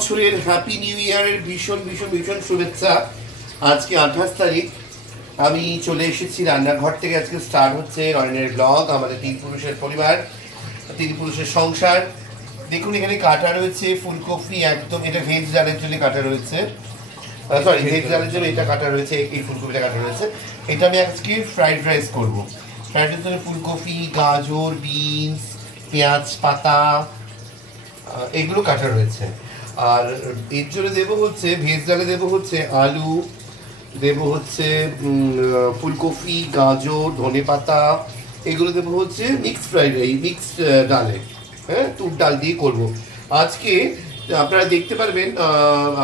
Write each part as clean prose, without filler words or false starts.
বছরের happy new ইয়ারের ভীষণ ভীষণ ভীষণ শুভেচ্ছা। আজকে 28 তারিখ, আমি চলে এসেছি রান্নাঘর থেকে। আজকে স্টার্ট হচ্ছে নয়নের ব্লগ। আমাদের 3 পুরুষের পরিবার, 3 পুরুষের সংসার। দেখুন এখানে কাটা রয়েছে ফুলকপি, একদম এটা ভেজ ডালের জন্য কাটা রয়েছে, সরি ভেজ ডালের জন্য এটা কাটা রয়েছে, এই ফুলকপিটা কাটা রয়েছে। এটা আমি আজকে ফ্রাইড রাইস করবো। ফ্রাইড রাইসের জন্য ফুলকপি, গাজর, বিনস, পেঁয়াজ পাতা এগুলো কাটা রয়েছে। আর এর জন্য দেবো হচ্ছে ভেজ ডালে দেবো হচ্ছে আলু, দেবো হচ্ছে ফুলকপি, গাজর, ধনে পাতা, এগুলো দেবো হচ্ছে মিক্সড ডালে, হ্যাঁ তুর ডাল দিয়ে করবো আজকে। আপনারা দেখতে পারবেন,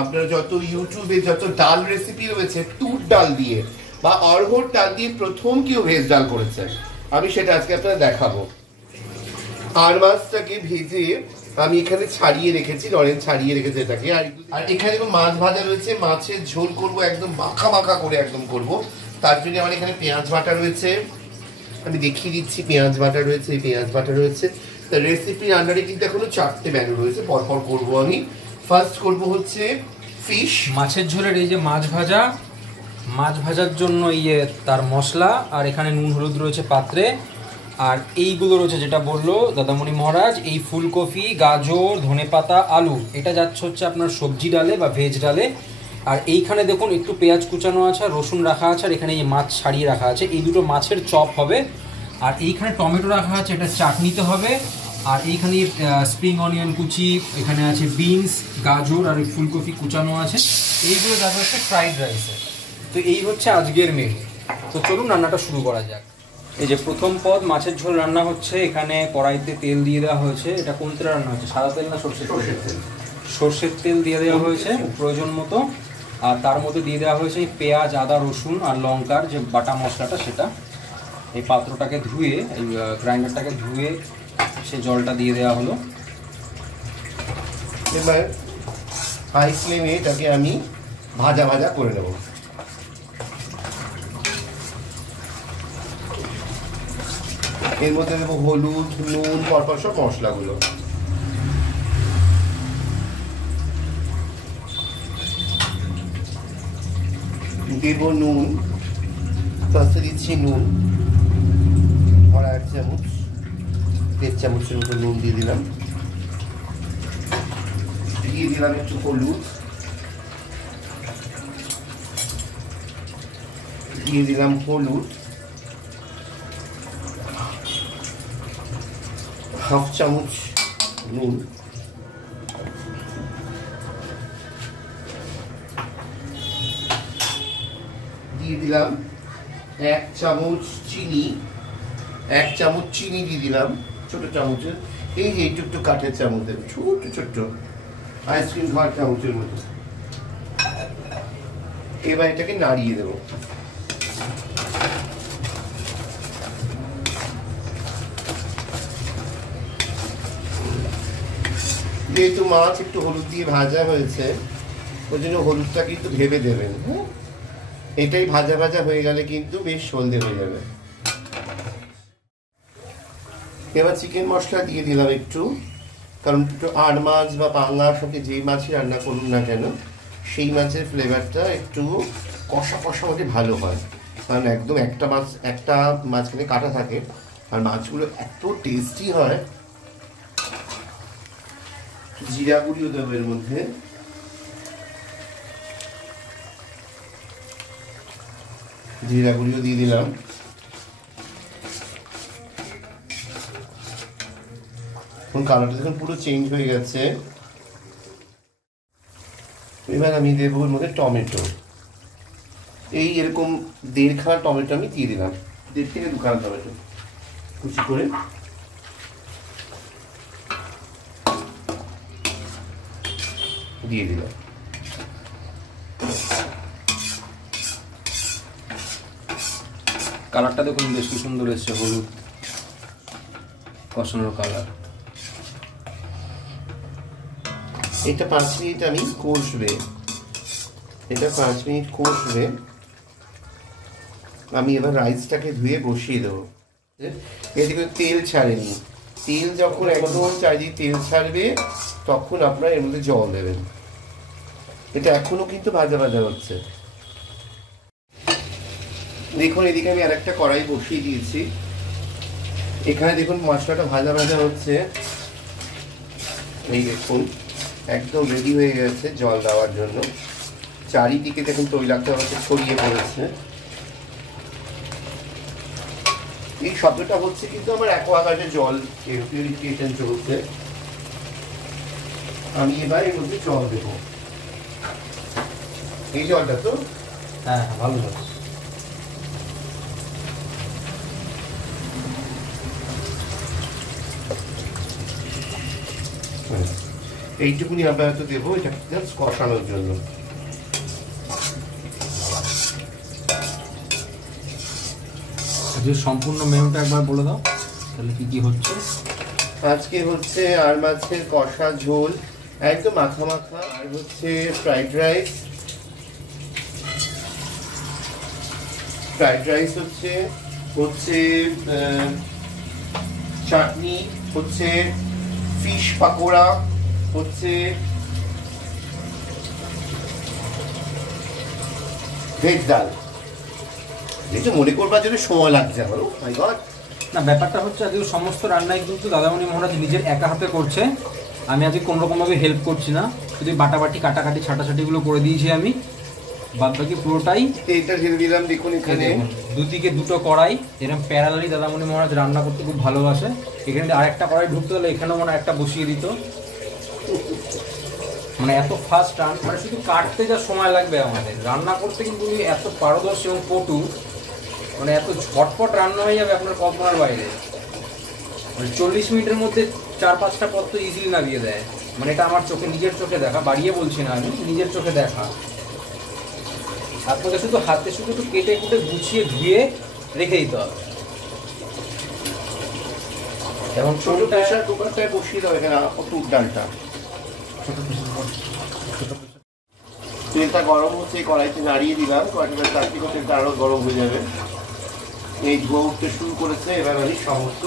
আপনারা যত ইউটিউবে যত ডাল রেসিপি রয়েছে তুর ডাল দিয়ে বা অরহর ডাল দিয়ে প্রথম কেউ ভেজ ডাল করেছে, আমি সেটা আজকে আপনারা দেখাবো। আর মাছটাকে ভেজে আমি এখানে ছাড়িয়ে রেখেছি, নরেন ছাড়িয়ে রেখেছে এটাকে। আর এখানে মাছ ভাজা রয়েছে, মাছের ঝোল করব, একদম মাখা মাখা করে একদম করব। তার জন্য আমার এখানে পেঁয়াজ বাটা রয়েছে, আমি দেখিয়ে দিচ্ছি। পেঁয়াজ বাটা রয়েছে, এই পেঁয়াজ বাটা রয়েছে। রেসিপির আন্ডারে কিন্তু এখনো 4টে মেনু রয়েছে, পরপর করব আমি। ফার্স্ট করব হচ্ছে ফিশ, মাছের ঝোলের এই যে মাছ ভাজার জন্য ইয়ে তার মশলা, আর এখানে নুন হলুদ রয়েছে পাত্রে। আর এইগুলো রয়েছে যেটা বললো দাদামণি মহারাজ, এই ফুলকপি, গাজর, ধনেপাতা, আলু, এটা যাচ্ছে হচ্ছে আপনার সবজি ডালে বা ভেজ ডালে। আর এইখানে দেখুন একটু পেঁয়াজ কুচানো আছে, রসুন রাখা আছে, আর এখানে এই মাছ ছাড়িয়ে রাখা আছে, এই দুটো মাছের চপ হবে। আর এইখানে টমেটো রাখা আছে, এটা চাটনিতে হবে। আর এইখানে স্প্রিং অনিয়ন কুচি, এখানে আছে বিনস, গাজর আর ফুলকপি কুচানো আছে, এইগুলো যাবে হচ্ছে ফ্রাইড রাইসে। তো এই হচ্ছে আজকের মেনু। তো চলুন রান্নাটা শুরু করা যাক। এই যে প্রথম পদ মাছের ঝোল রান্না হচ্ছে। এখানে কড়াইতে তেল দিয়ে দেওয়া হয়েছে। এটা কোন তেল রান্না হচ্ছে, সাদা তেল না সর্ষের তেল? সর্ষের তেল দিয়ে দেওয়া হয়েছে প্রয়োজন মতো। আর তার মধ্যে দিয়ে দেওয়া হয়েছে পেঁয়াজ, আদা, রসুন আর লঙ্কার যে বাটা মশলাটা, সেটা। এই পাত্রটাকে ধুয়ে, এই গ্রাইন্ডারটাকে ধুয়ে সে জলটা দিয়ে দেওয়া হলো। এবার হাই ফ্লেমে এটাকে আমি ভাজা ভাজা করে নেব। এর মধ্যে দেবো হলুদ, নুন, পরপর সব মশলাগুলো। দেব নুন, ফার্স্টে দিচ্ছি নুন, আর 1 চামচ, 1.5 চামচের মতো নুন দিয়ে দিলাম। দিয়ে দিলাম একটু হলুদ, দিয়ে দিলাম হলুদ, 1/2 চামচ নুন, দিয়ে দিলাম 1 চামচ চিনি, 1 চামচ চিনি দিয়ে দিলাম ছোট চামচের, এই যে একটু কাঠের চামচের, ছোট ছোট আইসক্রিম খাওয়ার চামচের মতো। এবার এটাকে নাড়িয়ে দেবো। যেহেতু মাছ একটু হলুদ দিয়ে ভাজা হয়েছে, ওই জন্য হলুদটা কিন্তু ভেবে দেবেন। হ্যাঁ, এটাই ভাজা ভাজা হয়ে গেলে কিন্তু বেশ হলদে হয়ে যাবে। এবার চিকেন মশলা দিয়ে দিলাম একটু, কারণ একটু আর মাছ বা পাঙ্গার সাথে যেই মাছই রান্না করুন না কেন, সেই মাছের ফ্লেভারটা একটু কষা কষা হলে ভালো হয়। কারণ একদম একটা মাঝখানে কাটা থাকে, আর মাছগুলো এত টেস্টি হয়। জিরা গুঁড়িও দেবো এর মধ্যে, জিরা গুঁড়িও দিয়ে দিলাম। কালারটা দেখুন পুরো চেঞ্জ হয়ে গেছে। এবার আমি দেবো এর মধ্যে টমেটো, এই এরকম 1.5 খানা টমেটো আমি দিয়ে দিলাম, 1.5 থেকে 2 খানা টমেটো কুচি করে দিয়ে দিলাম। কালারটা দেখুন বেশ কি সুন্দর এসছে, হলুদ কষানোর কালার। এটা 5 মিনিট আমি কষবে, এটা 5 মিনিট কষবে। আমি এবার রাইসটাকে ধুয়ে বসিয়ে দেবো। এদিকে তেল ছাড়েনি, তেল যখন একদম চারিদিকে তেল ছাড়বে তখন আপনার এর মধ্যে জল দেবেন। এটা এখনো কিন্তু ভাজা ভাজা হচ্ছে। দেখুন এদিকে আমি আরেকটা কড়াই বসিয়ে দিয়েছি, এখানে দেখুন মশলাটা ভাজা ভাজা হচ্ছে। এই দেখুন একদম রেডি হয়ে গেছে জল দেওয়ার জন্য। চারিদিকে দেখুন তৈলাক্ত আমাকে ছড়িয়ে পড়েছে। এই শব্দটা হচ্ছে কিন্তু আমার অ্যাকোয়াগার্ডের জল পিউরিফিকেশন চলছে। আমি এবার এর মধ্যে জল দেবো। এই জলটা তো হ্যাঁ ভালো জল। এইটুকুনি আপাতত দেবো, এটা জাস্ট কষানোর জন্য। সম্পূর্ণ মেনুটা একবার বলে দাও তাহলে কি কি হচ্ছে। আজকে হচ্ছে আর মাছের কষা ঝোল একদম মাখা মাখা, আর হচ্ছে ফ্রাইড রাইস। ফ্রাইড রাইস হচ্ছে হচ্ছে চাটনি, হচ্ছে ফিশ পাকোড়া, হচ্ছে ভেজ ডাল। যেটা মনে করবার জন্য সময় লাগছে আমার। মাই গড। না ব্যাপারটা হচ্ছে আজকে সমস্ত রান্নাই কিন্তু দাদামণি মহারাজ নিজের একা হাতে করছে। আমি আজকে কোনো রকমভাবে হেল্প করছি না, শুধু বাটাবাটি কাটাকাটি ছাটাছাটিগুলো করে দিয়েছি আমি, বাদ বাকি পুরোটাই। এইটা ঢেলে দিলাম। দেখুন এখানে দুদিকে দুটো কড়াই, এরকম প্যারালালি দাদামণি মহারাজ রান্না করতে খুব ভালোবাসে। এখানে আরেকটা কড়াই ঢুকতে হলে এখানেও মানে একটা বসিয়ে দিত। মানে এত ফাস্ট রান, মানে শুধু কাটতে যা সময় লাগবে আমাদের, রান্না করতে কিন্তু এত পারদর্শী এবং পটু, মানে এত ঝটপট রান্না হয়ে যাবে আপনার কল্পনার বাইরে। মানে 40 মিনিটের মধ্যে 4-5টা পদ তো ইজিলি নামিয়ে দেয়। মানে এটা আমার চোখে, নিজের চোখে দেখা, বাড়িয়ে বলছি না আমি, নিজের চোখে দেখা। আপনাকে শুধু হাতে শুধু একটু কেটে কুটে গুছিয়ে ধুয়ে রেখে দিতে হবে। এবং ছোট প্রেসার কুকারটায় বসিয়ে দাও এখানে অতুর ডালটা। তেলটা গরম হচ্ছে, কড়াইতে নাড়িয়ে দিলাম। কড়াইটা চারটি করে তেলটা আরও গরম হয়ে যাবে। এই ধোয়া উঠতে শুরু করেছে। এবার আমি সমস্ত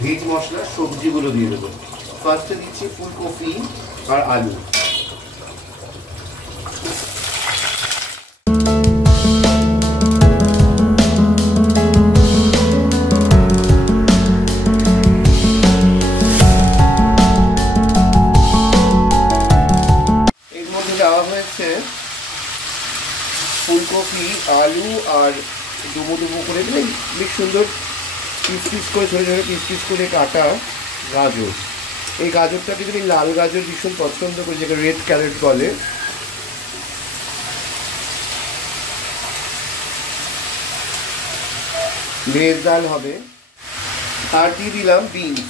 ভেজ মশলা সবজিগুলো দিয়ে দেবো। ফার্স্টে দিচ্ছি ফুলকপি আর আলু। এর মধ্যে দেওয়া হয়েছে ফুলকপি, আলু আর ডুবো ডুবো করে দিলে বেশ সুন্দর পিস পিস করে, ছোটো ছোটো পিস পিস করে কাটা গাজর। এই গাজরটাকে যদি লাল গাজর ভীষণ পছন্দ করি, যেটা রেড ক্যারেট বলে। ভেজ ডাল হবে। আর দিয়ে দিলাম বিনস।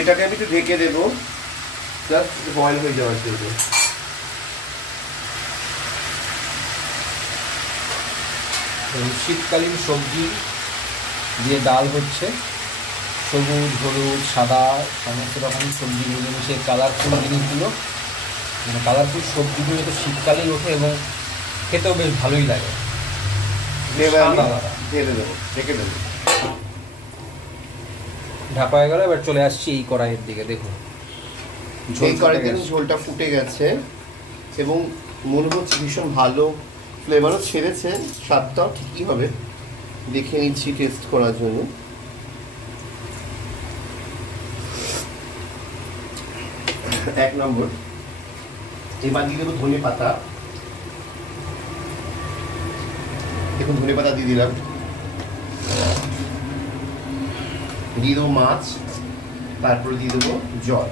এটাকে আমি একটু ঢেকে দেবো, জাস্ট বয়েল হয়ে যাওয়ার জন্য। শীতকালীন সবজি দিয়ে ডাল হচ্ছে, সবুজ হলুদ সাদা সমস্ত রকম সবজিগুলো মিশে কালারফুল জিনিসগুলো, মানে কালারফুল সবজিগুলো তো শীতকালেই ওঠে এবং খেতেও বেশ ভালোই লাগে। ঢেলে দেবো, ঢেকে দেবো। ঢাকা হয়ে গেল। এবার চলে আসছি এই কড়াইয়ের দিকে। দেখুন এই কড়াইতে ঝোলটা ফুটে গেছে এবং মনে হচ্ছে ভীষণ ভালো ফ্লেভারও ছেড়েছে। স্বাদটাও ঠিকই হবে, দেখে নিচ্ছি টেস্ট করার জন্য। এক নম্বর। এবার দিয়ে দেবো ধনে পাতা। দেখুন ধনে পাতা দিয়ে দিলাম। দিয়ে দেবো মাছ, তারপরে দিয়ে দেবো জল।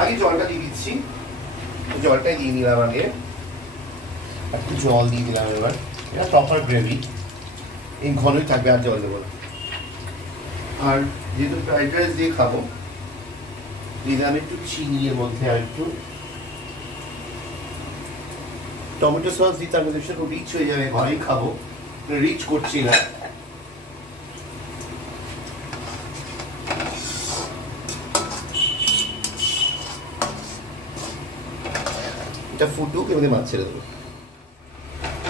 আগে জলটা দিয়ে দিচ্ছি, জলটাই দিয়ে নিলাম আগে। একটু জল দিয়ে দিলাম। এবার এটা প্রপার গ্রেভি, এই ঘনই থাকবে, আর জল দেবো না। আর যেহেতু ফ্রাইড রাইস দিয়ে খাবো, দিলাম একটু চিনি এর মধ্যে, আর একটু টমেটো সস দিতে আমি খুব রিচ হয়ে যাবে, ঘরেই খাবো, রিচ করছি না। এটা ফুটুক, এমনি মাছ ছেড়ে দেবো।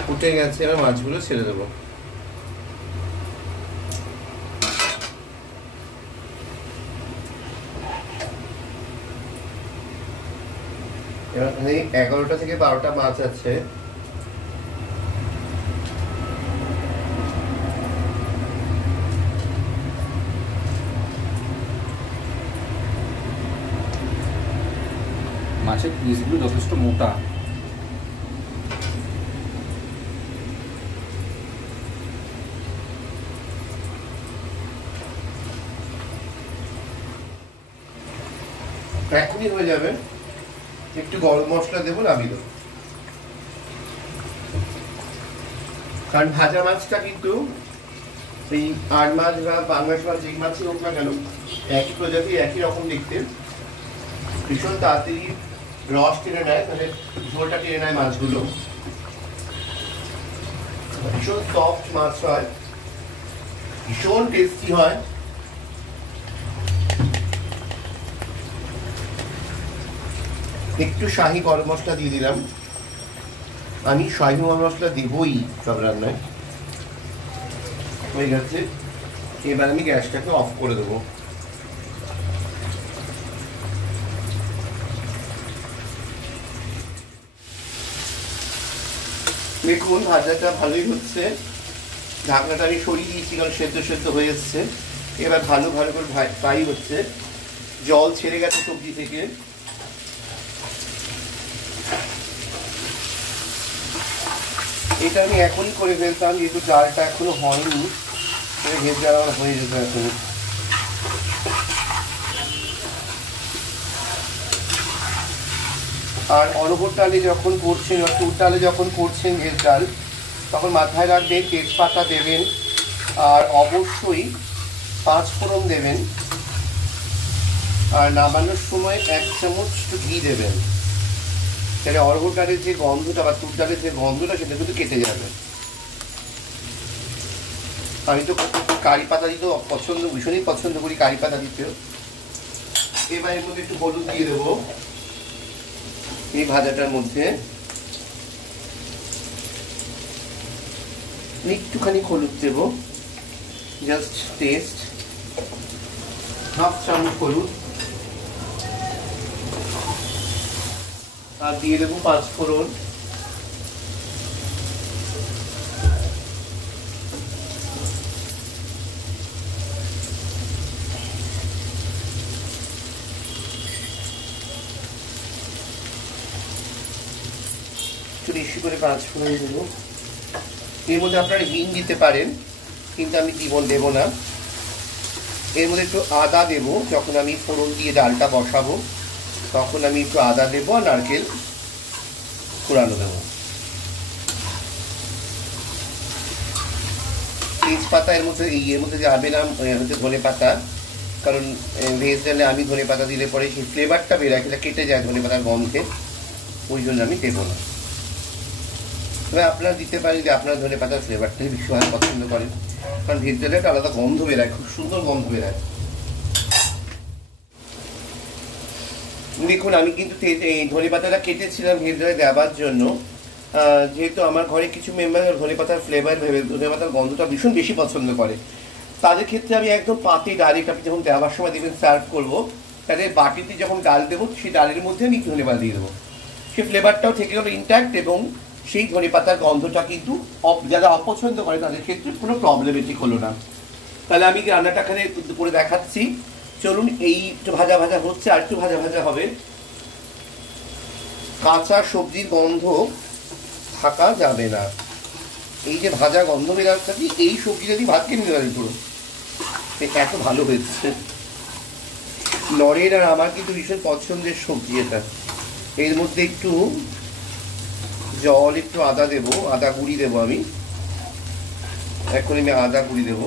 ফুটে গেছে, এবার মাছগুলো ছেড়ে দেবো। এখানে 11টা থেকে 12টা মাছ আছে। মাছের পিসগুলো যথেষ্ট মোটা। এখনই হয়ে যাবে। একটু গরম মশলা দেবো, নামিয়ে দেবো। কারণ ভাজা মাছটা কিন্তু এই আর মাছ বা পাঙ্গাস মাছ যে মাছই হোক না কেন, একই প্রজাতি, একই রকম দেখতে, ভীষণ তাড়াতাড়ি রস টেনে নেয়, মানে ঝোলটা টেনে নেয় মাছগুলো। ভীষণ সফট মাছ হয়, ভীষণ টেস্টি হয়। একটু শাহি গরম মশলা দিয়ে দিলাম। আমি শাহি গরম মশলা দেবই সব রান্নায়। হয়ে গেছে, এবার আমি গ্যাসটাকে অফ করে দেবো। দেখুন ভাজাটা ভালোই হচ্ছে। ঢাকনাটা আমি সরিয়ে দিয়েছি কারণ সেদ্ধ সেদ্ধ হয়ে এসছে। এবার ভালো ভালো করে ফ্রাই হচ্ছে, জল ছেড়ে গেছে সবজি থেকে। এটা আমি এখনই করে ফেলতাম, যেহেতু চালটা এখনো হয়নি, ভেজে আমার হয়ে যেত এখন। আর অরহর ডালে যখন করছেন বা তুর ডালে যখন করছেন ভেজ ডাল, তখন মাথায় রাখবেন তেজপাতা দেবেন, আর অবশ্যই 5 ফোড়ন দেবেন, আর নামানোর সময় 1 চামচ একটু ঘি দেবেন। তাহলে অরহর ডালের যে গন্ধটা বা তুর ডালের যে গন্ধটা, সেটা কিন্তু কেটে যাবে। আমি তো কারি পাতা দিতে ভীষণই পছন্দ করি, কারি পাতা দিতেও। এবার এর মধ্যে একটু হলুদ দিয়ে দেবো এই ভাজাটার মধ্যে। একটুখানি হলুদ দেবো, জাস্ট টেস্ট, 1/2 চামচ হলুদ। আর দিয়ে দেবো 5 ফোড়ন। একটু বেশি করে 5 ফোড়ন দেবো। এর মধ্যে আপনারা হিং দিতে পারেন, কিন্তু আমি দেবো না। এর মধ্যে একটু আদা দেবো, যখন আমি ফোড়ন দিয়ে ডালটা বসাবো তখন আমি একটু আদা দেবো, আর নারকেল কুড়ানো দেবো। তেজপাতা এর মধ্যে যাবে না, হচ্ছে ধনে পাতা, কারণ ভেজ ডালে আমি ধনে পাতা দিলে পরে সেই ফ্লেভারটা বেরোয়, সেটা কেটে যায় ধনে পাতার গন্ধে, ওই জন্য আমি দেবো না। তবে আপনারা দিতে পারেন যে আপনারা ধনে পাতার ফ্লেভারটাই ভীষণ পছন্দ করেন, কারণ ভেজ ডালে একটা আলাদা গন্ধ বেরোয়, খুব সুন্দর গন্ধ বেরোয়। দেখুন আমি কিন্তু এই ধনে পাতাটা কেটেছিলাম ভেজ ডালে দেওয়ার জন্য, যেহেতু আমার ঘরে কিছু মেম্বার ধনে পাতার ফ্লেভার ভেবে ধনে পাতার গন্ধটা ভীষণ বেশি পছন্দ করে, তাদের ক্ষেত্রে আমি একদম পাতে ডাইরেক্ট, আপনি যখন দেওয়ার সময় দেখবেন সার্ভ করবো, তাদের বাটিতে যখন ডাল দেবো সেই ডালের মধ্যে আমি ধনে পাতা দিয়ে দেবো, সেই ফ্লেভারটাও থেকে গেলো ইনট্যাক্ট, এবং সেই ধনে পাতার গন্ধটা কিন্তু যারা অপছন্দ করে তাদের ক্ষেত্রে কোনো প্রবলেমেটিক হলো না। তাহলে আমি রান্নাটা এখানে করে দেখাচ্ছি। চলুন, এই একটু ভাজা ভাজা হচ্ছে, আর একটু ভাজা ভাজা হবে। কাঁচা সবজির গন্ধ থাকা যাবে না। এই যে ভাজা গন্ধ বেরোচ্ছে, এই সবজিটা দিয়ে ভাত কিনে দেবেন পুরো, এত ভালো হয়েছে। নরের আর আমার কিন্তু ভীষণ পছন্দের সবজি এটা। এর মধ্যে একটু জল, একটু আদা দেবো, আদা গুঁড়ি দেবো আমি এখন। আমি আদা গুঁড়ি দেবো,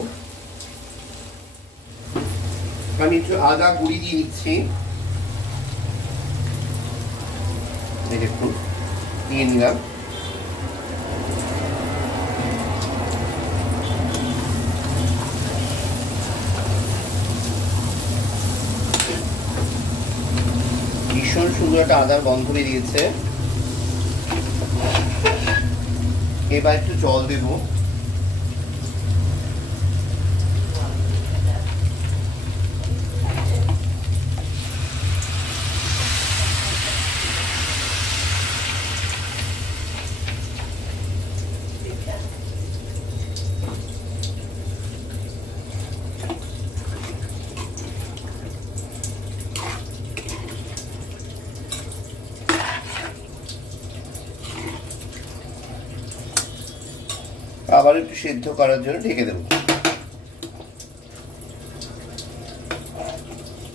আমি একটু আদা গুঁড়ি দিয়ে নিচ্ছি। দেখুন দিয়ে নিলাম। ভীষণ সুন্দর একটা আদার গন্ধ বেরিয়েছে। এবার একটু জল দেবো। আবার একটু সেদ্ধ করার জন্য ঢেকে দেবো,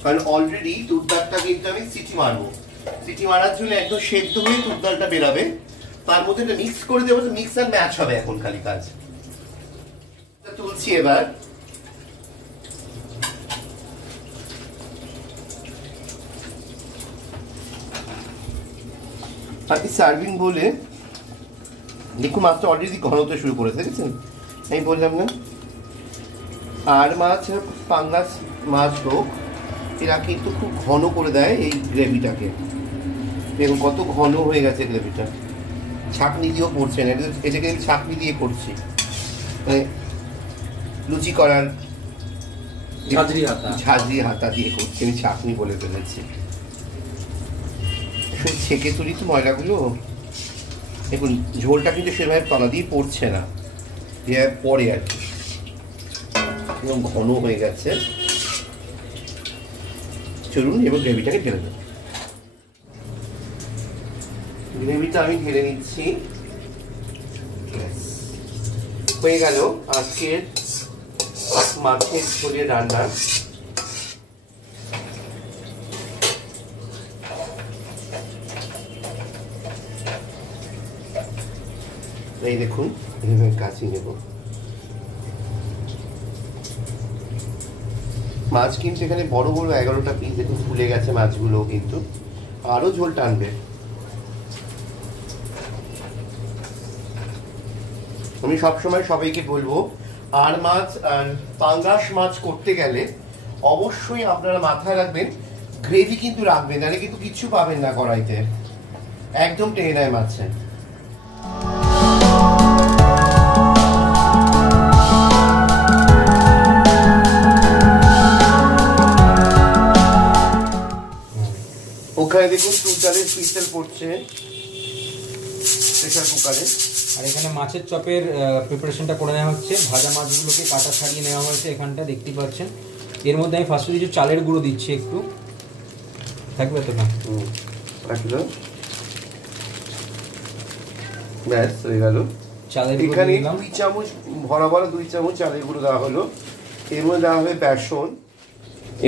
কারণ অলরেডি তুর ডালটা কিন্তু আমি সিটি মারবো। সিটি মারার জন্য একদম সেদ্ধ হয়ে তুর ডালটা বেরাবে, তার মধ্যে এটা মিক্স করে দেবো, মিক্স আর ম্যাচ হবে এখন খালি কাজ। তুলছি এবার, আর কি সার্ভিং বলে দেখুন মাছটা অলরেডি ঘন হতে শুরু করেছে, দেখেছেন? আমি বললাম না, আর মাছ পাঙ্গাস মাছ হোক, এরা কিন্তু খুব ঘন করে দেয় এই গ্রেভিটাকে। দেখুন কত ঘন হয়ে গেছে গ্রেভিটা, ছাঁকনি দিয়েও পড়ছে না, এটাকে আমি ছাঁকনি দিয়ে করছি, মানে লুচি করার ঝাঁঝরি হাতা দিয়ে করছি, আমি ছাঁকনি বলে ফেলেছি। ছেঁকে তুলি তো ময়লাগুলো। দেখুন ঝোলটা কিন্তু সেভাবে তলা দিয়ে পড়ছে না, পরে আর কি একদম ঘন হয়ে গেছে। চলুন এবার গ্রেভিটাকে ঢেলে দেবো। গ্রেভিটা আমি ঢেলে নিচ্ছি। হয়ে গেল আজকের মাছের ঝোলের রান্না। এই দেখুন কাঁচি নেব। মাছ কিন্তু এখানে বড় বড় 11টা পিস, দেখুন ফুলে গেছে মাছগুলো, কিন্তু আরো ঝোল টানবে। আমি সবসময় সবাইকে বলবো, আর মাছ আর পাঙ্গাস মাছ করতে গেলে অবশ্যই আপনারা মাথায় রাখবেন গ্রেভি কিন্তু রাখবেন, নাহলে কিন্তু কিছু পাবেন না কড়াইতে, একদম টেনে নেয় মাছে। ওখানে দেখুন তুর ডালের হুইসেল পড়ছে প্রেসার কুকারে, আর এখানে মাছের চপের প্রিপারেশনটা করে নেওয়া হচ্ছে। ভাজা মাছগুলোকে কাটা ছাড়িয়ে নেওয়া হয়েছে, এখানটা দেখতে পাচ্ছেন। এর মধ্যে আমি ফার্স্টে কিছু চালের গুঁড়ো দিচ্ছি, একটু থাকবে তো না, ব্যাস হয়ে গেল। চালের এখানে 2 চামচ ভরা ভরা 2 চামচ চালের গুঁড়ো দেওয়া হলো। এর মধ্যে দেওয়া হবে বেসন।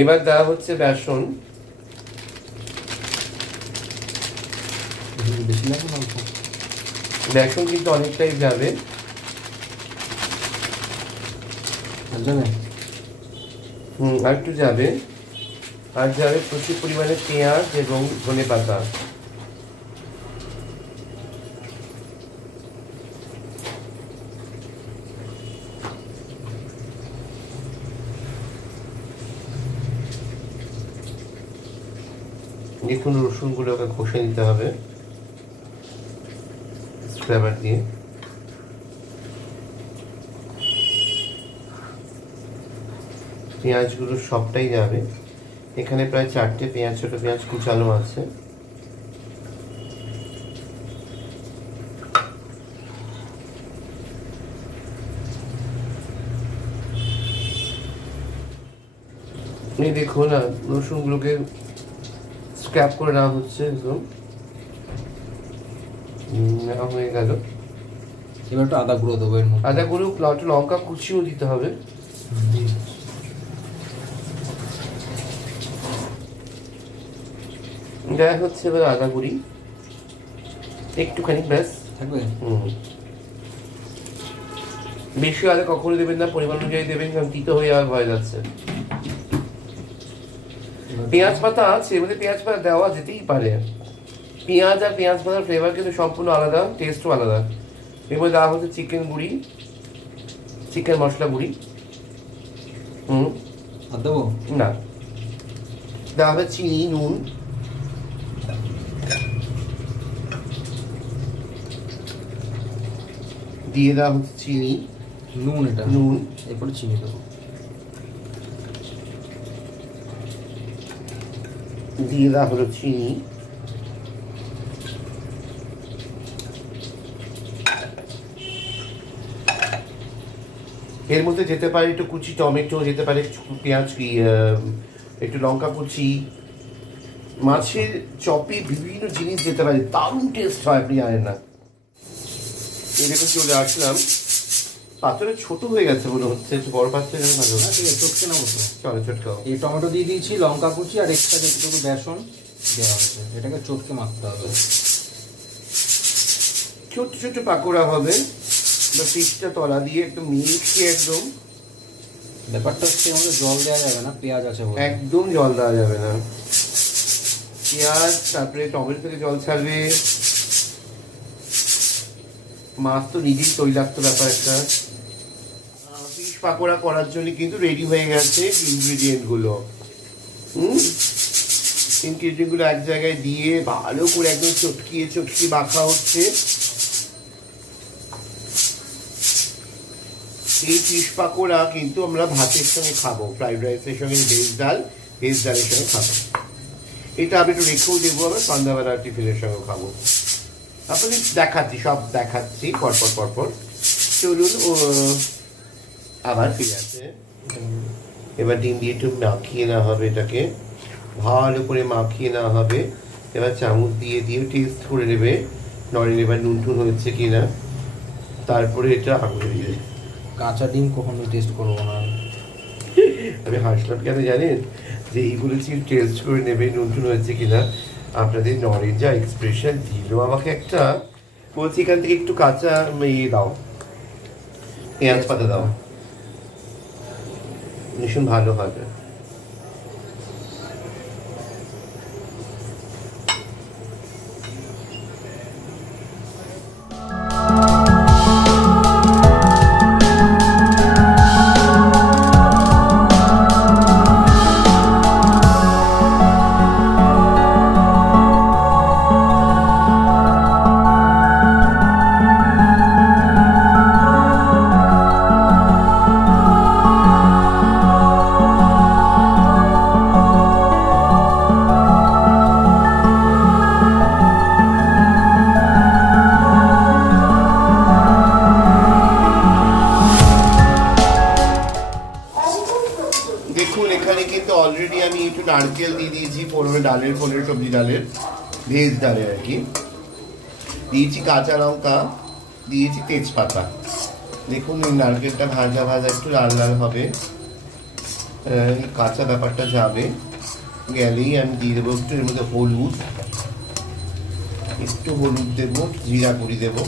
এবার দেওয়া হচ্ছে বেসন, বেশি লাগবে না, অল্প বেসন কিন্তু অনেকটাই যাবে। আর একটু যাবে, আর যাবে প্রচুর পরিমাণে পেঁয়াজ এবং ধনে পাতা। দেখুন রসুনগুলোকে ঘষে নিতে হবে স্ক্র্যাবার দিয়ে। পেঁয়াজগুলো সবটাই যাবে, এখানে প্রায় 4টে পেঁয়াজ, ছোট পেঁয়াজ কুচানো আছে। এই দেখুন না, রসুনগুলোকে স্ক্র্যাপ করে নেওয়া হচ্ছে, একদম নেওয়া হয়ে গেল। এবার একটু আদা গুঁড়ো দেবো, এর মধ্যে আদা গুঁড়ো, একটু লঙ্কা কুচিও দিতে হবে। দেওয়া হচ্ছে এবার আদা গুঁড়ি একটুখানি, ব্যাস থাকবে। বেশি আদা কখনো দেবেন না, পরিমাণ অনুযায়ী দেবেন, কারণ তিতো হয়ে যাওয়ার ভয় যাচ্ছে। পেঁয়াজ পাতা আছে, এর মধ্যে পেঁয়াজ পাতা দেওয়া যেতেই পারে। পেঁয়াজ আর পেঁয়াজ পাতার ফ্লেভার কিন্তু সম্পূর্ণ আলাদা, টেস্টও আলাদা। এর মধ্যে দেওয়া হচ্ছে চিকেন গুঁড়ি, চিকেন মশলা গুঁড়ি। আর দেবো না, দেওয়া হবে চিনি, নুন, দিয়ে দেওয়া হচ্ছে চিনি, নুন, এটা নুন, এরপরে চিনি দেবো, দিয়ে দেওয়া হলো চিনি, এর মধ্যে যেতে পারে একটু কুচি টমেটো, যেতে পারে পেঁয়াজ, একটু লঙ্কা কুচি, মাছের চপে বিভিন্ন জিনিস যেতে পারে, দারুণ টেস্ট হয়, আপনি জানেন না। এই দেখুন চলে আসলাম, পাত্রটা ছোট হয়ে গেছে মনে হচ্ছে, একটু বড় পাত্রে ভালো। ঠিক আছে, চটকে নেবো তো। চলো চটকাও। এই টমেটো দিয়ে দিয়েছি, লঙ্কা কুচি আর এক্সট্রা যেটুকু বেসন দেওয়া হয়েছে, এটাকে চটকে মাখতে হবে। ছোট ছোট পাকোড়া হবে, বা পিঠটা তলা দিয়ে একদম মিশিয়ে, একদম ব্যাপারটা হচ্ছে আমাদের জল দেওয়া যাবে না, পেঁয়াজ আছে বলে। একদম জল দেওয়া যাবে না, পেঁয়াজ তারপরে টমেটো থেকে জল ছাড়বে, মাছ তো নিজেই তৈলাক্ত ব্যাপার একটা। ফিশ পাকোড়া করার জন্য কিন্তু রেডি হয়ে গেছে ইনগ্রিডিয়েন্ট গুলো। ইনগ্রিডিয়েন্ট গুলো এক জায়গায় দিয়ে ভালো করে একদম চটকিয়ে চটকিয়ে মাখা হচ্ছে। এই ফিশ পাকোড়া কিন্তু আমরা ভাতের সঙ্গে খাবো, ফ্রাইড রাইসের সঙ্গে, ভেজ ডালের সঙ্গে খাবো। এটা আমি একটু রেখেও দেবো, আবার সন্ধ্যাবেলা টিফিনের সঙ্গে খাবো। আপনাদের দেখাচ্ছি, সব দেখাচ্ছি পরপর। চলুন, ও আবার ফিরে আসে। এবার ডিম দিয়ে একটু মাখিয়ে নেওয়া হবে, এটাকে ভালো করে মাখিয়ে নেওয়া হবে। এবার চামচ দিয়ে টেস্ট করে নেবে নরেন এবার নুন টুন হচ্ছে কিনা, তারপরে এটা আঙুলে দিয়ে। কাঁচা ডিম কখনো টেস্ট করবো না আমি হাসলাম কেন জানেন, যে এইগুলো টেস্ট করে নেবে নুন টুন হচ্ছে কিনা। আপনাদের নরেন যা এক্সপ্রেশন দিল আমাকে একটা, বলছি এখান থেকে একটু কাঁচা ইয়ে দাও, পেঁয়াজ পাতা দাও, ভীষণ ভালো হবে। দেখুন এখানে কিন্তু অলরেডি আমি একটু নারকেল দিয়ে দিয়েছি, ডালের সবজি ডালের, ভেজ ডালের আর কি, দিয়েছি কাঁচা লঙ্কা, দিয়েছি তেজপাতা। দেখুন এই নারকেলটা ভাজা একটু লাল লাল হবে, কাঁচা ব্যাপারটা যাবে, গেলেই আমি দিয়ে দেবো একটু এর মধ্যে হলুদ, একটু হলুদ দেবো, জিরা গুঁড়ি দেবো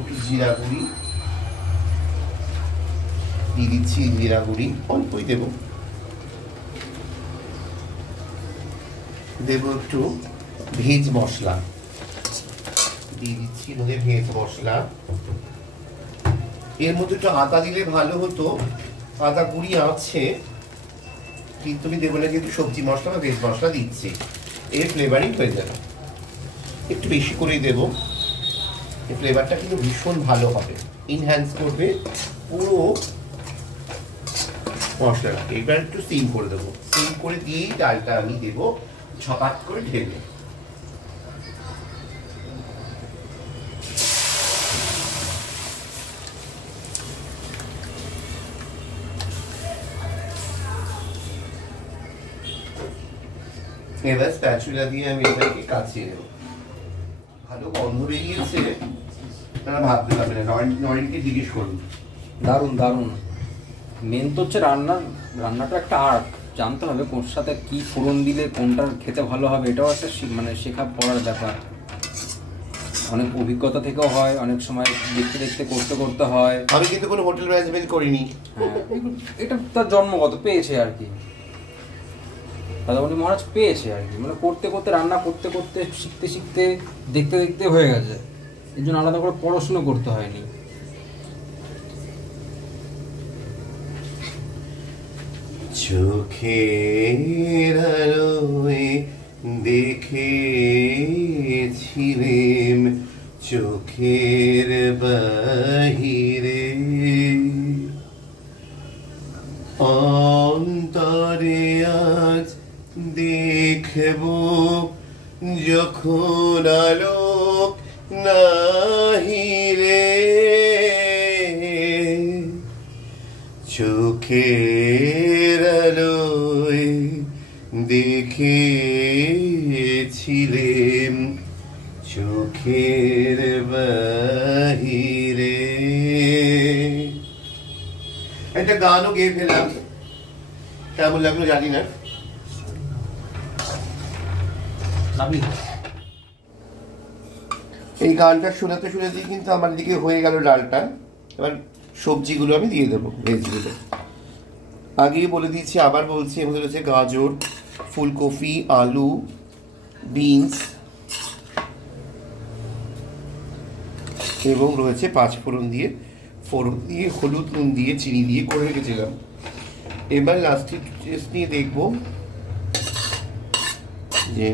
একটু জিরা গুঁড়ি দিয়ে দিচ্ছি, জিরা গুঁড়ি অল্পই দেবো একটু ভেজ মশলা দিয়ে দিচ্ছি, ভেজ মশলা। এর মধ্যে একটু আদা দিলে ভালো হতো, আদা গুঁড়ি আছে কিন্তু আমি দেবো না, কিন্তু সবজি মশলা বা ভেজ মশলা দিচ্ছি, এর ফ্লেভারিং হয়ে যাবে। একটু বেশি করেই দেবো, এই ফ্লেভারটা কিন্তু ভীষণ ভালো হবে, ইনহ্যান্স করবে পুরো মশলাটা। এবার একটু সিম করে দেবো, সিম করে দিয়েই ডালটা আমি দেবো ছপাত করে ঢেলে। এবার স্প্যাচুলা দিয়ে আমি এটাকে কাচিয়ে নেব। ভালো গন্ধ বেরিয়েছে, আপনারা ভাবতে পারবেন না, নরেনকে জিজ্ঞেস করুন। দারুণ। মেন তো হচ্ছে রান্নাটা একটা আর্ট, জানতে হবে কোন সাথে কি ফোড়ন দিলে কোনটা খেতে ভালো হবে, এটাও একটা শেখা পড়ার ব্যাপার। অনেক অভিজ্ঞতা থেকেও হয়, অনেক সময় দেখতে করতে হয়। আমি কিন্তু কোনো হোটেল ম্যানেজমেন্ট করিনি, এটা তার জন্মগত পেয়েছে আর কি, দাদামণি মহারাজ পেয়েছে আর কি, মানে করতে রান্না করতে শিখতে দেখতে হয়ে গেছে, এর জন্য আলাদা করে পড়াশুনো করতে হয়নি। চোখের আলোয় দেখেছিলেন চোখের বাহিরে অন্তরে আজ দেখব যখন আলোক নাহিরে, চোখের আলোয় দেখেছিলেম চোখের বাহিরে। একটা গানও গেয়ে ফেলাম, কেমন লাগলো জানি না। এই গানটা শোনাতে শোনাতে কিন্তু আমার দিকে হয়ে গেল ডালটা। এবার সবজিগুলো আমি দিয়ে দেবো, ভেজগুলো আগেই বলে দিয়েছি, আবার বলছি। এর মধ্যে রয়েছে গাজর, ফুলকপি, আলু, বিনস এবং রয়েছে পাঁচফোড়ন দিয়ে, হলুদ, নুন দিয়ে, চিনি দিয়ে করে রেখেছিলাম। এবার লাস্টে টেস্ট নিয়ে দেখবো যে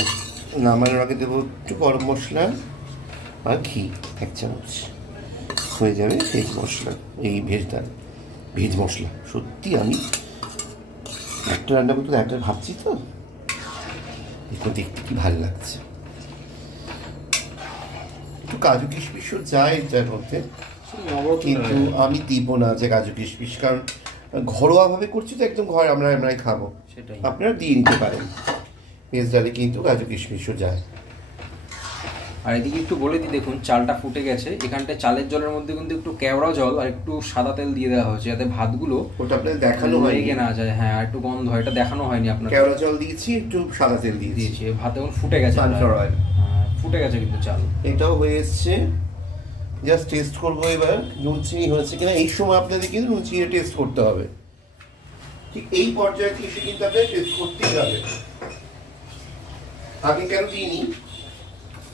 নামানোর আগে দেবো একটু গরম মশলা আর ঘি 1 চামচ, হয়ে যাবে ভেজ মশলা। এই ভেজ মশলা সত্যি আমি একটা রান্না করতে একটা ভাবছি তো, এখন দেখতে কি ভালো লাগছে। একটু কাজু কিশমিশও যায় এটার মধ্যে, কিন্তু আমি দিব না যে কাজু কিশমিশ, কারণ ঘরোয়া ভাবে করছি তো, একদম ঘরে আমরাই খাবো, সেটাই আপনারা দিয়ে নিতে পারেন। ভেজ ডালে কিন্তু কাজু কিশমিশও যায়। আর এদিকে একটু বলে দিই, দেখুন চালটা ফুটে গেছে। এখানটায় চালের জলের মধ্যে কিন্তু একটু কেওড়া জল আর একটু সাদা তেল দিয়ে দেওয়া হয়েছে, যাতে ভাতগুলো ওটা আপনাদের দেখানো লেগে না যায়। হ্যাঁ, আর একটু গন্ধ হয়, এটা দেখানো হয়নি আপনার। কেওড়া জল দিয়েছি, একটু সাদা তেল দিয়েছি। ভাত এখন ফুটে গেছে, ফুটে গেছে কিন্তু চাল। এটাও হয়ে এসছে, জাস্ট টেস্ট করবো এবার নুন চিনি হয়েছে কিনা। এই সময় আপনাদের কিন্তু নুন চিনি টেস্ট করতে হবে, ঠিক এই পর্যায়ে এসে কিন্তু আপনাদের টেস্ট করতেই হবে। আগে কেন দিইনি,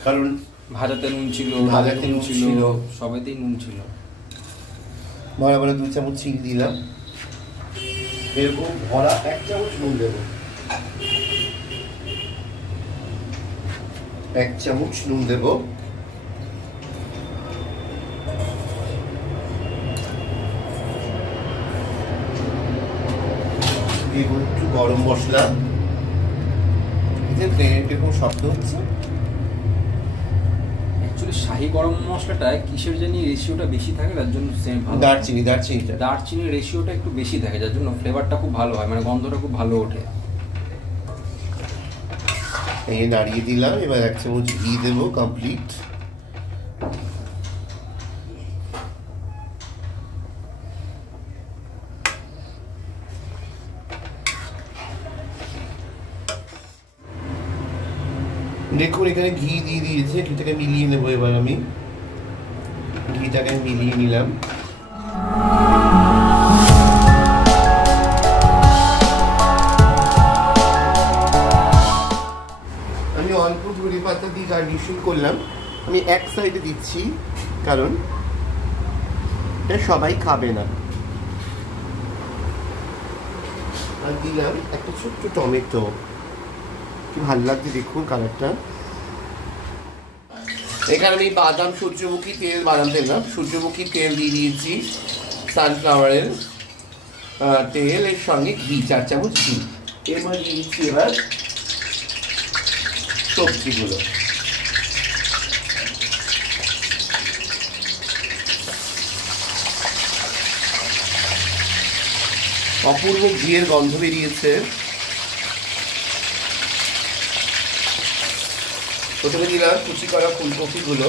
কারণ ভাজাতে নুন ছিল, সবাইতেই নুন ছিল। বরাবর 2 চামচ চিনি দিলাম, এরকম ভরা 1 চামচ নুন দেবো, 1 চামচ নুন দেবো। একটু গরম মশলা, এরকম শব্দ হচ্ছে। অ্যাকচুয়ালি শাহি গরম মশলাটায় কিসের জানি রেশিওটা বেশি থাকে, তার জন্য দারচিনির রেশিওটা একটু বেশি থাকে, যার জন্য ফ্লেভারটা খুব ভালো হয়, মানে গন্ধটা খুব ভালো ওঠে। এই নাড়িয়ে দিলাম, এবার 1 চামচ ঘি দেবো কমপ্লিট। দেখুন এখানে ঘি দিয়ে দিয়েছে, ঘিটাকে মিলিয়ে নেবো। এবার আমি ঘিটাকে মিলিয়ে নিলাম। আমি অল্প ধনে পাতা দিয়ে গার্নিশিং করলাম। আমি এক সাইডে দিচ্ছি, কারণ এটা সবাই খাবে না। আর দিলাম একটা ছোট্ট টমেটো, কি ভালো লাগছে দেখুন কালারটা। এখানে আমি সূর্যমুখী তেল দিয়ে দিয়েছি, সানফ্লাওয়ারের তেল, এর সঙ্গে ঘি 4 চামচ ঘি। এর মধ্যে দিয়ে দিচ্ছি এবার সবজিগুলো। অপূর্ব ঘিয়ের গন্ধ বেরিয়েছে। প্রথমে দিলাম কুচি করা ফুলকপিগুলো,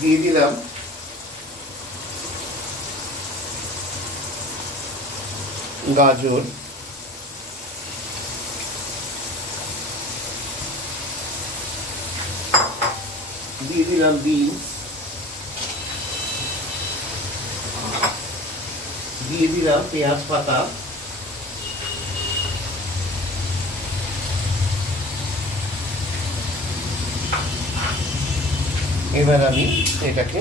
দিয়ে দিলাম গাজর, দিয়ে দিলাম বিনস, দিয়ে দিলাম পেঁয়াজ পাতা, এবার আমি এটাকে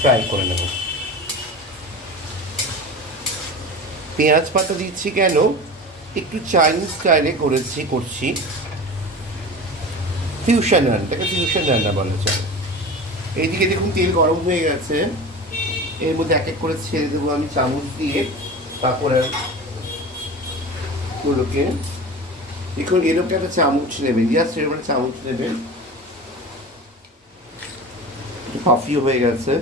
ফ্রাই করে নেব। পেঁয়াজ পাতা দিচ্ছি কেন, একটু চাইনিজ স্টাইলে করছি ফিউশন রান্না, এটাকে ফিউশন রান্না বলা চলে। এইদিকে দেখুন তেল গরম হয়ে গেছে, এর মধ্যে এক এক করে ছেড়ে দেবো আমি চামচ দিয়ে পাকোড়ার গুলোকে। দেখুন এরকম একটা চামচ নেবেন, জাস্ট এরকম একটা চামচ নেবেন। কফিও হয়ে গেছে,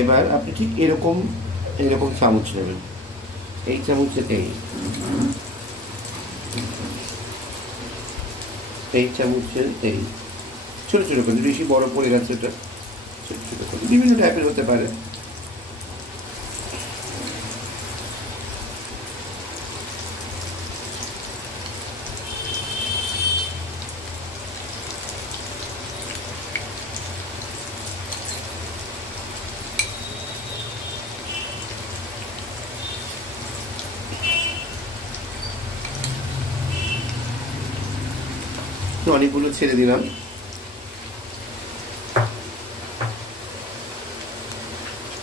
এবার আপনি ঠিক এরকম চামচ নেবেন, এই চামচের এই চামচের এই ছোটো ছোটো করে, বেশি বড় পড়ে গেছে এটা, ছোটো ছোটো করে বিভিন্ন টাইপের হতে পারে। অনেকগুলো ছেড়ে দিলাম।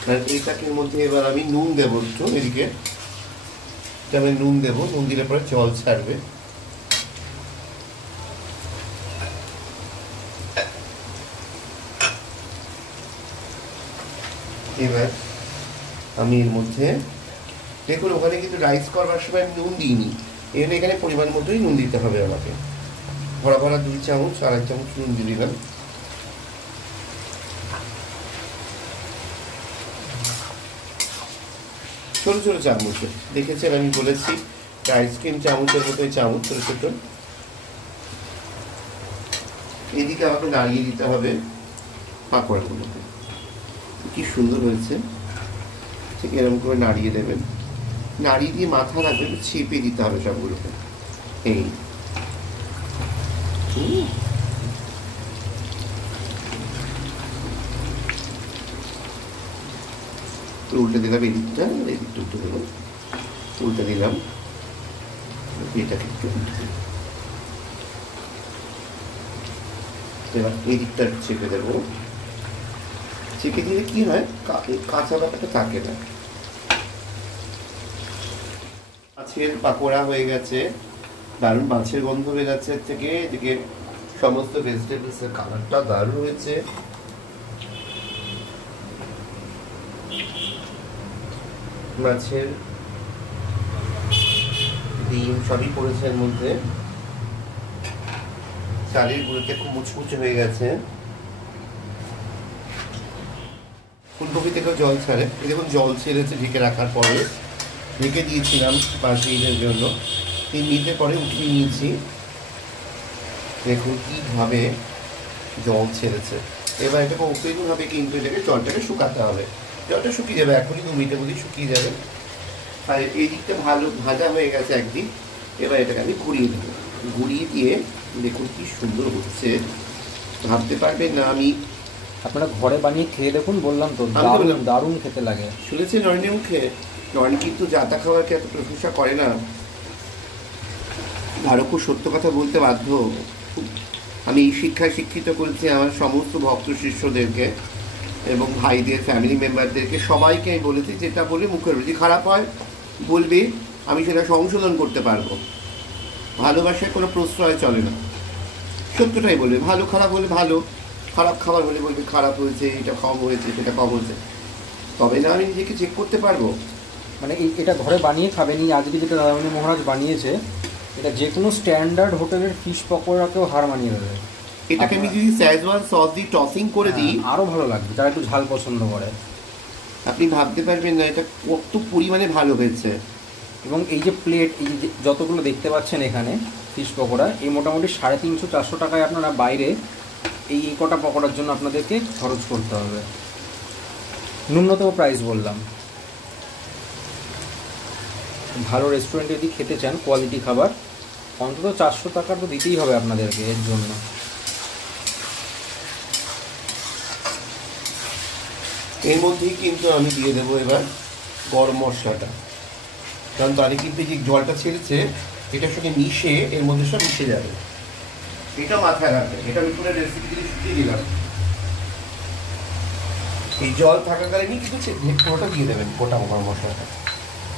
আর এইটাকের মধ্যে এবার আমি নুন দেবো একটু, এদিকে আমি নুন দেবো, নুন দিলে পরে জল ছাড়বে। এবার আমি এর মধ্যে দেখুন, ওখানে কিন্তু রাইস করবার সময় আমি নুন দিইনি, এখানে পরিমাণ মতোই নুন দিতে হবে আমাকে। ভরা ভরা 2 চামচ, 2.5 চামচ নুন দিয়ে দিলাম। ছোটো ছোটো চামচে দেখেছেন, আমি বলেছি আইসক্রিম চামচের মতোই চামচ, ছোটো ছোটো। এদিকে আমাকে নাড়িয়ে দিতে হবে পাকোড়াগুলোকে, কি সুন্দর হয়েছে। ঠিক এরকম করে নাড়িয়ে দেবেন, নাড়িয়ে দিয়ে মাথা রাখবেন, ছিপে দিতে হবে সবগুলোকে। এই উল্টে দিলাম, এদিকটা উল্টে দেবো, উল্টে দিলাম, এটাকে একটু উল্টে দেবো। এবার এই দিকটা চেপে দেবো, চেপে দিলে কি হয়, কাঁচা ব্যাপারটা থাকে না। মাছের পাকোড়া হয়ে গেছে, দারুণ মাছের গন্ধ হয়ে যাচ্ছে এর থেকে। এদিকে সমস্ত ভেজিটেবলসের কালারটা দারুণ হয়েছে। মাছের ডিম সবই পড়েছে এর মধ্যে, চালের গুঁড়োতে খুব মুচমুচে হয়ে গেছে। ফুলকপি থেকেও জল ছাড়ে, এই দেখুন জল ছেড়েছে ঢেকে রাখার পরে। ঢেকে দিয়েছিলাম 5 মিনিটের জন্য, 3 মিনিটের পরে উঠিয়ে নিয়েছি। দেখুন কীভাবে জল ছেড়েছে। এবার এটাকে ওপেন হবে, কিন্তু এটাকে জলটাকে শুকাতে হবে। জলটা শুকিয়ে যাবে এখনই, 2 মিনিটের মধ্যেই শুকিয়ে যাবে। আর এই দিকটা ভালো ভাজা হয়ে গেছে একদিক। এবার এটাকে আমি ঘুরিয়ে দেবো, ঘুরিয়ে দিয়ে দেখুন কি সুন্দর হচ্ছে, ভাবতে পারবেন না। আমি আপনারা ঘরে বানিয়ে খেয়ে দেখুন, বললাম তো দারুণ খেতে লাগে। শুনেছি নয়নের মুখে, নয়ন কিন্তু জাতা খাবারকে এত প্রশংসা করে না। আরও খুব সত্য কথা বলতে বাধ্য, আমি এই শিক্ষায় শিক্ষিত করেছি আমার সমস্ত ভক্ত শিষ্যদেরকে এবং ভাইদের, ফ্যামিলি মেম্বারদেরকে, সবাইকে আমি বলেছি যেটা বলে মুখের যদি খারাপ হয় বলবে, আমি সেটা সংশোধন করতে পারবো। ভালোবাসায় কোনো প্রশ্রয় চলে না, সত্যটাই বলবে। ভালো খারাপ হলে ভালো, খারাপ খাবার হলে বলবে খারাপ হয়েছে, এটা কম হয়েছে, সেটা কম হয়েছে, তবে না আমি নিজেকে চেক করতে পারবো। মানে এটা ঘরে বানিয়ে খাবেন। আজকে যেটা দাদামণি মহারাজ বানিয়েছে, এটা যে কোনো স্ট্যান্ডার্ড হোটেলের ফিশ পকোড়াকেও হার মানিয়ে দেবে। এটাকে আমি যদি শেজওয়ান সস দিয়ে টসিং করে দিই, আরও ভালো লাগবে, যারা একটু ঝাল পছন্দ করে। আপনি ভাবতে পারবেন না এটা কত পরিমাণে ভালো হয়েছে। এবং এই যে প্লেট, এই যে যতগুলো দেখতে পাচ্ছেন এখানে ফিশ পকোড়া, এই মোটামুটি 350-400 টাকায় আপনারা বাইরে এই কটা পকোড়ার জন্য আপনাদেরকে খরচ করতে হবে, ন্যূনতম প্রাইস বললাম। ভালো রেস্টুরেন্টে যদি খেতে চান কোয়ালিটি খাবার, অন্তত 400 টাকা তো দিতেই হবে আপনাদেরকে এর জন্য। এর মধ্যেই কিন্তু আমি দিয়ে দেবো এবার গরম মশলাটা, কারণ তাহলে কিন্তু যে জলটা ছেড়েছে এটার সঙ্গে মিশে এর মধ্যে সব মিশে যাবে। এটা মাথায় রাখবেন, এটা আমি পুরো রেসিপি দিয়ে দিলাম। এই জল থাকাকালীনই কিন্তু পুরোটা দিয়ে দেবেন, গোটা গরম মশলাটা।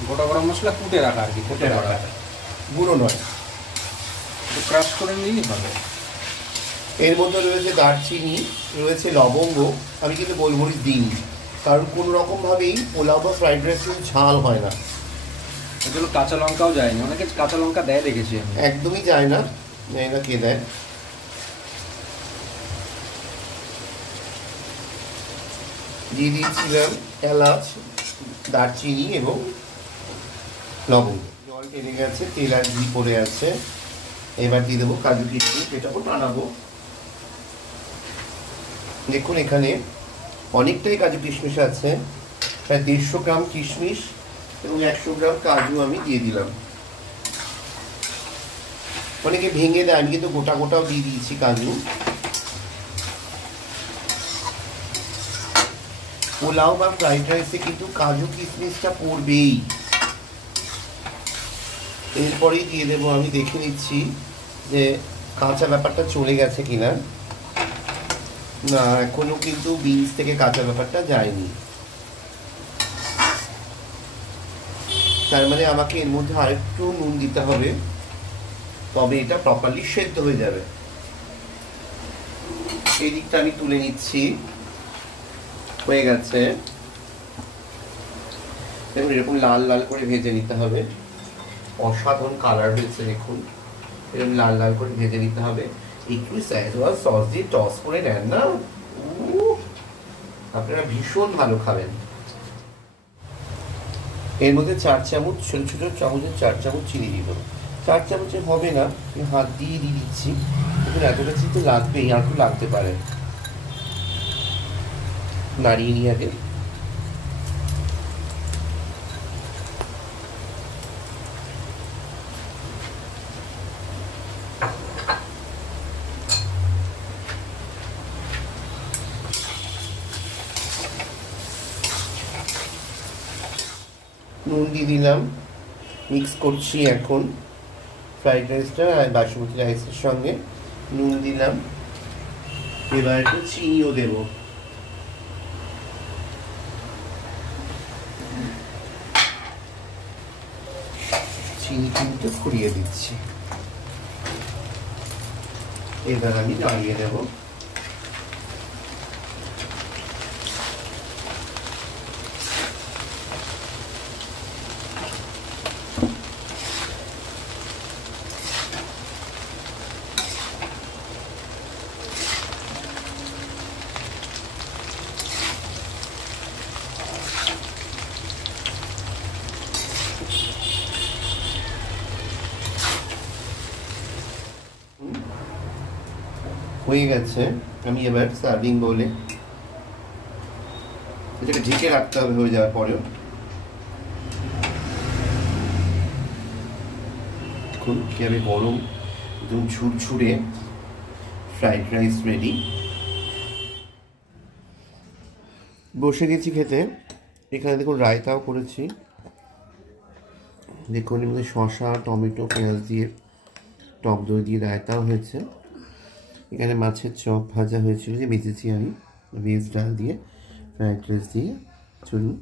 গোটা গরম মশলা কুটে রাখা আর কি, কুটে রাখা, গুঁড়ো নয়, একটু ক্রাশ করে নিলেই হবে। এর মধ্যে রয়েছে দারচিনি, রয়েছে লবঙ্গ। আমি কিন্তু গোলমরিচ দিইনি, কারণ কোনো রকমভাবেই পোলাও বা ফ্রাইড রাইস কিন্তু ঝাল হয় না। এগুলো কাঁচা লঙ্কাও যায়নি, অনেকে কাঁচা লঙ্কা দেয় দেখেছি আমি। একদমই যায় না, জানি না কে দেয়। দিয়ে দিয়েছিলাম এলাচ, দারচিনি এবং লবঙ্গ। জল টেনে গেছে, তেল আর ঘি পড়ে আছে। এবার দিয়ে দেবো কাজু কিশমিশ, এটাও টানাবো। দেখুন এখানে অনেকটাই কাজু কিশমিশ আছে, প্রায় 150 গ্রাম কিশমিশ এবং 100 গ্রাম কাজু আমি দিয়ে দিলাম। অনেকে ভেঙে দেয়, আমি কিন্তু গোটা গোটাও দিয়ে দিয়েছি কাজু। পোলাও বা ফ্রাইড রাইসে কিন্তু কাজু কিশমিশটা পড়বেই। এরপরেই দিয়ে দেবো, আমি দেখে নিচ্ছি যে কাঁচা ব্যাপারটা চলে গেছে কিনা। না, এখনো কিন্তু বিনস থেকে কাঁচা ব্যাপারটা যায়নি। তার মানে আমাকে এর মধ্যে আরেকটু নুন দিতে হবে, তবে এটা প্রপারলি সেদ্ধ হয়ে যাবে। এই দিকটা আমি তুলে নিচ্ছি, হয়ে গেছে। এরকম লাল লাল করে ভেজে নিতে হবে। অসাধারণ কালার হয়েছে দেখুন, এরকম লাল লাল করে ভেজে নিতে হবে। একটু স্যাজওয়ান সস দিয়ে টস করে নেন না, আপনারা ভীষণ ভালো খাবেন। এর মধ্যে 4 চামচ, ছোট ছোট চামচের 4 চামচ চিনি দিব। 4 চামচের হবে না, হাত দিয়ে দিয়ে দিচ্ছি। দেখুন এতটা চিনি তো লাগবেই, আর একটু লাগতে পারে। নাড়িয়ে নিয়ে আগে নুন দিয়ে দিলাম, মিক্স করছি এখন ফ্রাইড রাইসটা আর বাসমতি রাইসের সঙ্গে। নুন দিলাম, এবার একটু চিনিও দেব। চিনি কিন্তু ফুরিয়ে দিচ্ছি। এবার আমি নাড়িয়ে দেব। হয়ে গেছে। আমি এবার সার্ভিং বলে এটাকে ঢেকে রাখতে হবে হয়ে যাওয়ার পরেও। দেখুন কিভাবে গরম, একদম ঝুরঝুরে ফ্রাইড রাইস রেডি। বসে গেছি খেতে। এখানে দেখুন রায়তাও করেছি, দেখুন এর মধ্যে শসা, টমেটো, পেঁয়াজ দিয়ে টক দই দিয়ে রায়তাও হয়েছে। এখানে মাছের চপ ভাজা হয়েছিল যে ভেজেছি আমি, ভেজ ডাল দিয়ে ফ্রাইড রাইস দিয়ে। চলুন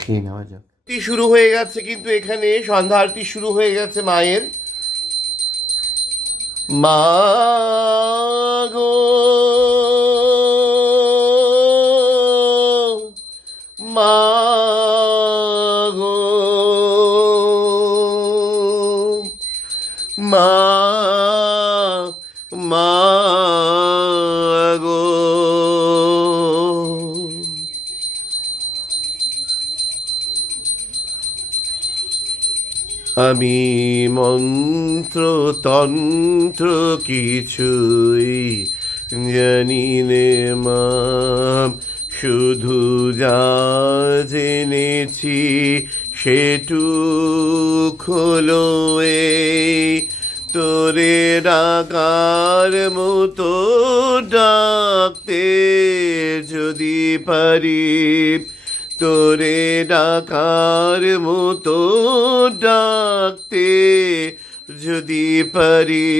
খেয়ে নেওয়া যাক। শুরু হয়ে গেছে কিন্তু এখানে সন্ধ্যা আরতি শুরু হয়ে গেছে মায়ের। মা গো মা গো মা মা গো। আমি মন্ত্র তন্ত্র কিছুই জানি নে মা, শুধু যা জেনেছি সেটুক হলো এই, তোরে ডাকার মতো ডাকতে যদি পারি, তোরে ডাকার মতো ডাকতে যদি পারি,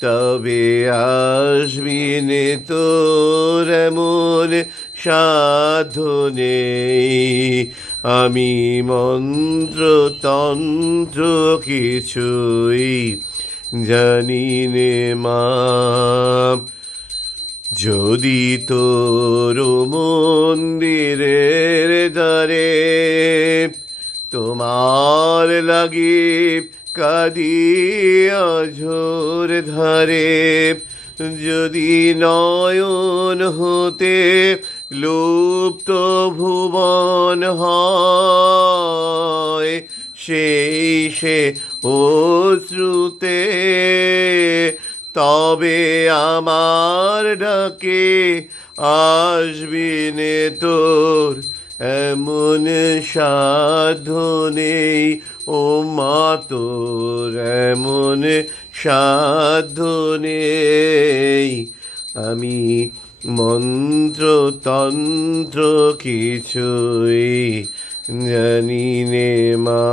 তবে আসবি নে তোর এমন সাধ্য নেই। আমি মন্ত্র তন্ত্র কিছুই জানি নে মা। যদি তোর মন্দিরের দ্বারে তোমার লাগি কাঁদিয়া ঝোর ধারে, যদি নয়ন হতে লুপ্ত ভুবন হয়, সেই সে অশ্রুতে তবে আমার ডাকে আসবি নে তোর এমন সাধ্য নেই। ও মা তোর এমন সাধ্য নেই। আমি মন্ত্র তন্ত্র কিছুই জানি নে মা।